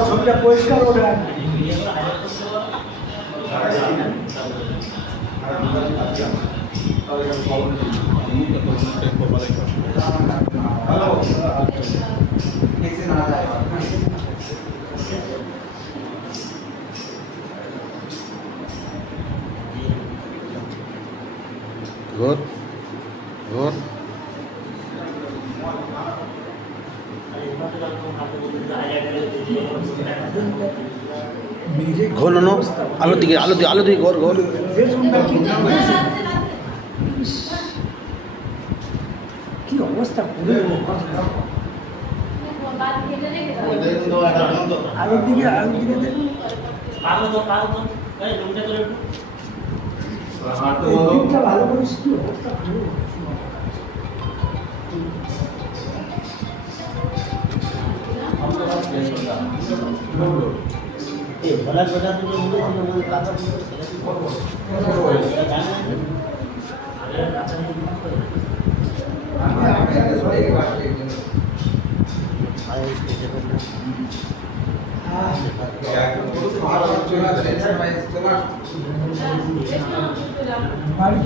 ছবিটা পরিষ্কার করে Good. Good. ঘোর নো আলো দিকে ঘোর ঘোর কি অবস্থা করে আলোর দিকে দেখুন ভালো করে কি অবস্থা भला बजा तो मुझे वो काका बाड़ी